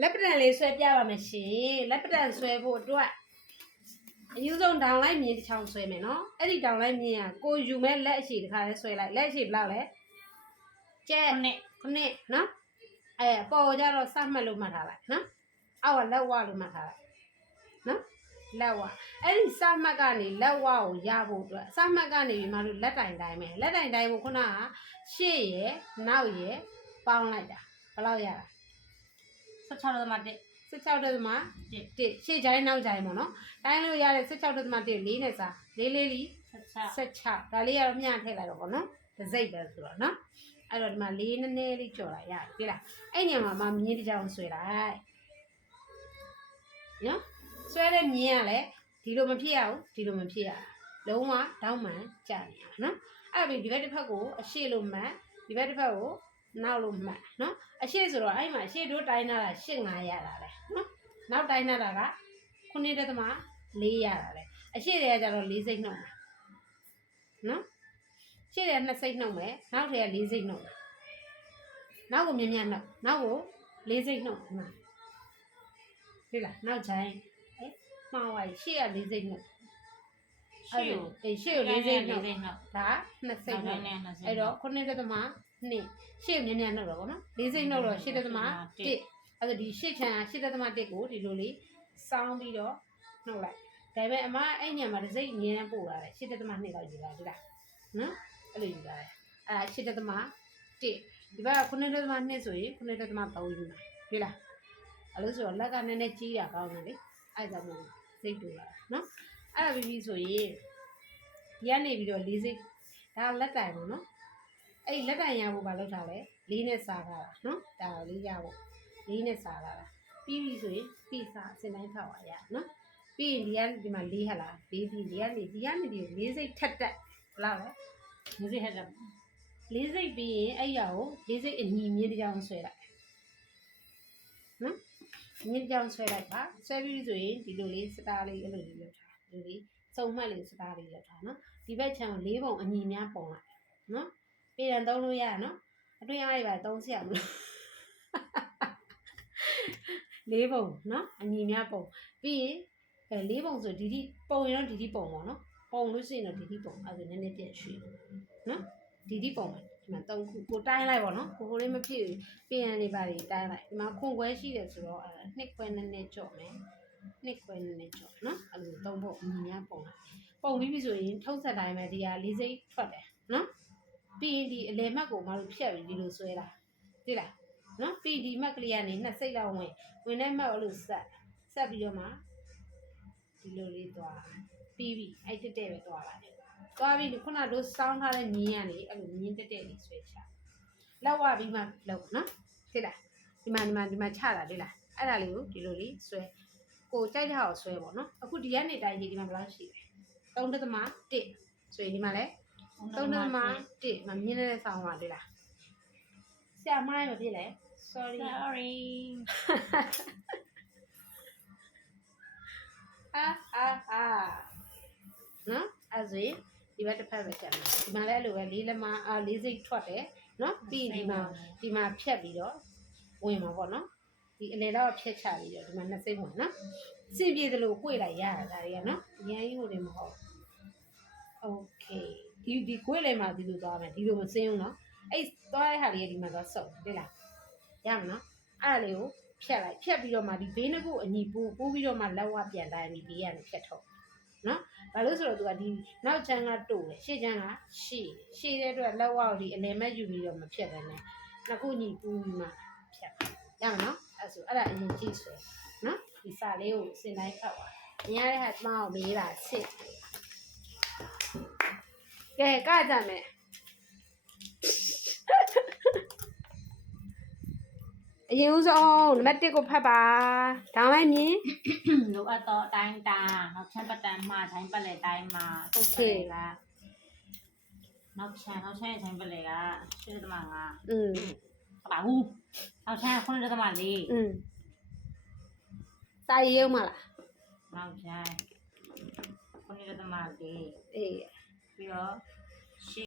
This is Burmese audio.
လက်ပတန်လေးဆွဲပြပါမယ်ရှင်လက်ပတန်ဆွဲဖို့အတွက်အယူဆုံးတောင်လိုက်မြင်းတစ်ချောင်းဆွဲမယ်နော်အဲ့ဒီတောင်လိုက်မြင်းကကိုယူမဲ့လက်အရှိတစ်ခါလဲဆွဲလိုက်လက်အရှိဘယ်လောက်လဲကျဲခုနှစ်နော်ပေါ်ကြတော့စမှတ်လို့မှတ်ထားလိုက်နော်အောက်ကလက်ဝလို့မှတ်ထားလိုက်နော်လက်ဝအဲ့ဒီစမှတ်ကနေလက်ဝကိုရဖို့အတွက်စမှတ်ကနေပြီးမှလို့လက်တိုင်တိုင်းမယ်လက်တိုင်တိုင်းကိုခုနကရှေ့ရယ်နောက်ရယ်ပေါင်းလိုက်တာဘယ်လောက်ရတာ16.1 16.1ရှေ့ချိုင်းနောက်ချိုင်းပေါ့နော်တိုင်းလို့ရတဲ့16.1 4နဲ့စား4 4လီ16ဒါလေးကတော့မျှထည့်လိုက်တော့ပေါ့နော်တစ်စိတ်ပဲဆိုတော့နော်အဲ့တော့ဒီမှာ4နည်းနည်းလေးကြော်လိုက်ရတယ်ပြီလားအဲ့ညမှာမမြင်းတစ်ကြောင်ဆွဲလိုက်နော်ဆွဲတဲ့မြင်းကလည်းဒီလိုမဖြစ်ရဘူးဒီလိုမဖြစ်ရလုံးဝတောင်းမှန်ကြာနေရနော်အဲ့ပြီးဒီဘက်တစ်ဖက်ကိုအရှိလို့မှတ်ဒီဘက်တစ်ဖက်ကိုနောက်လို့မှတ်နော်အရှိဆိုတော့အဲ့မှာအရှိတို့တိုင်းလာတာ85ရတာလေနော်နောက်တိုင်းလာတာက9.4ရတာလေအရှိတွေကကြတော့4စိတ်နှုတ်နော်ရှေ့တွေက2စိတ်နှုတ်မယ်နောက်တွေက4စိတ်နှုတ်နောက်ကိုမြင်မြတ်နှုတ်နောက်ကို4စိတ်နှုတ်နော်ဒီလားနောက်ချိုင်းမှားဝိုင်းရှေ့က4စိတ်နှုတ်ရှေ့ကို4စိတ်နှုတ်ဒါ2စိတ်နှုတ်အဲ့တော့9.2ရှေ့မြင်မြတ်နှုတ်တော့ဗောနော်4စိတ်နှုတ်တော့8.1အဲ့ဒါဒီရှေ့ချမ်း8.1ကိုဒီလိုလေးစောင်းပြီးတော့နှုတ်လိုက်ဒါပေမဲ့အမအဲ့ညမှာတစ်စိတ်ငင်းပို့လာတယ်8.2လောက်ယူလာဒီလားနော်အဲ့လိုယူလာတယ်အဲ့8.1ဒီဘက်က9.2ဆိုရင်9.3ယူလာဒီလားအဲ့လိုဆိုတော့လက်ကနည်းနည်းကြီးတာကောင်းတယ်လေအဲ့ဒါမျိုးစိတ်တူလာနော်အဲ့ဒါပြီးပြီဆိုရင်ဒီကနေပြီးတော့၄စိတ်ဒါလက်တိုင်ပေါ့နော်အဲ့လက်တိုင်ရဖို့မလုပ်တာလေ၄နဲ့စားတာနော်ဒါလေးရဖို့၄နဲ့စားတာပြီးပြီဆိုရင်ပိစာအစင်တိုင်းထောက်ပါရနော်ပြီးရင်ဒီမှာ၄ဟလား၄ဒီကနေ၄စိတ်ထက်တက်ဘယ်လောက်လဲ၄စိတ်ထက်တက်၄စိတ်ပြီးရင်အဲ့ရကို၄စိတ်အညီမြင်းတစ်ကြောင်ဆွဲလိုက်နော်မြင်းတစ်ကြောင်ဆွဲလိုက်ပါဆွဲပြီးဆိုရင်ဒီလိုလေးစတားလေးအဲ့လိုလေးလုပ်ထားဒီလိုလေးစုံမှတ်လေးစတားလေးလုပ်ထားနော်ဒီဘက်ခြံကို၄ပုံအညီများပုံလိုက်နော်ပြည်တယ်သုံးလို့ရနော်အတွင်းအားတွေပါသုံးစရာမလို၄ပုံနော်အညီများပုံပြီးရင်၄ပုံဆိုဒီပုံရင်တော့ဒီပုံပေါ့နော်ပုံလို့ရှိရင်တော့ဒီပုံအဲ့ဒါနည်းနည်းပြန်ရွှေ့နော်ဒီပုံမှာဒီမှာ3ခုကိုတိုင်းလိုက်ပေါ့နော်ကိုလေးမဖြစ်ပြန်နေပါလေတိုင်းလိုက်ဒီမှာခွန်ခွဲရှိတယ်ဆိုတော့နှစ်ခွဲနည်းနည်းကြော့မယ်နှစ်ခွဲနည်းနည်းကြော့နော်အဲ့လို3ပုံအညီများပုံလိုက်ပုံပြီးပြီဆိုရင်ထုံးဆက်တိုင်းပဲဒီဟာ၄စိတ်ထွက်တယ်နော်ပြီးရင်ဒီအလယ်မှတ်ကိုမတို့ဖြတ်ပြီးဒီလိုဆွဲတာသိလားနော်ပြီးဒီမှတ်ကလေးကနေ2စိတ်လောက်ဝင်တဲ့မှတ်ကိုလို့ဆက်ပြီးတော့မှဒီလိုလေးသွားပြီးပြီအဲ့တက်တဲ့ပဲသွားပါတယ်သွားပြီးခုနတို့စောင်းထားတဲ့မြင်းကနေအဲ့လိုမြင်းတက်လေးဆွဲချလောက်ဝပြီးမှလောက်နော်သိလားဒီမှာချတာလေလားအဲ့ဒါလေးကိုဒီလိုလေးဆွဲကိုကြိုက်တဲ့ဟာကိုဆွဲပေါ့နော်အခုဒီကနေတိုင်းဒီမှာဘယ်လောက်ရှိလဲ3.1ဆိုရင်ဒီမှာလဲ3.1မမြင်းနေတဲ့ဆောင်းပါလေလားဆရာမိုင်းမဖြစ်လဲ sorry နော်အဲ့ဆိုရင်ဒီဘက်တစ်ဖက်ပဲကျန်တယ်ဒီမှာလည်းအဲ့လိုပဲ၄လက်မ၄စိတ်ထွက်တယ်နော်ပြီးဒီမှာဖြတ်ပြီးတော့ဝင်မှာပေါ့နော်ဒီအလေတော့ဖြတ်ချပြီးတော့ဒီမှာ2စိတ်ဝင်နော်စင်ပြေသလိုကိုွေလိုက်ရတာဒါတွေကနော်ရန်ကြီးဟိုတွေမဟုတ်โอเคဒီကိုွေလိုက်မှဒီလိုသွားမယ်ဒီလိုမစင်းဘူးနော်အဲ့သွားတဲ့ဟာလေးဒီမှာသွားစုပ်သိလားရမှာနော်အဲ့လေးကိုဖြတ်လိုက်ဖြတ်ပြီးတော့မှဒီဘေးနှစ်ခုအညီပိုးပြီးတော့မှလက်ဝပြန်တိုင်းပြီးဘေးကနေဖြတ်ထုတ်နော်ဘာလို့ဆိုတော့သူကဒီနောက်ချမ်းကတိုးတယ်ရှေ့ချမ်းကရှေ့တဲ့အတွက်လက်ဝကိုဒီအလယ်မဲ့ယူပြီးတော့မဖြတ်တယ်နဲ့နှစ်ခုညီပူးပြီးမှဖြတ်ရမှာနော်အဲ့ဆိုအဲ့ဒါအရင်ကြည့်ဆွဲနော်ဒီစာလေးကိုစင်တိုင်းခောက်ပါအရင်ကဟာကျမကိုမေးတာစစ်ကဲကကြမယ်အရင်ဦးဆုံးနံပါတ်1ကိုဖတ်ပါဒေါင်းလိုက်မြင်လိုအပ်တော့အတိုင်းတာနောက်ချမ်းပတ်တန်မှာတိုင်းပတ်လေတိုင်းမှာโอเคလားနောက်ချမ်းရဲ့ချမ်းပတ်လေက8.5ပါဘူးနောက်ချမ်း9.4စာရေးအောင်မလားနောက်ချမ်း9.4အေးပြီးတော့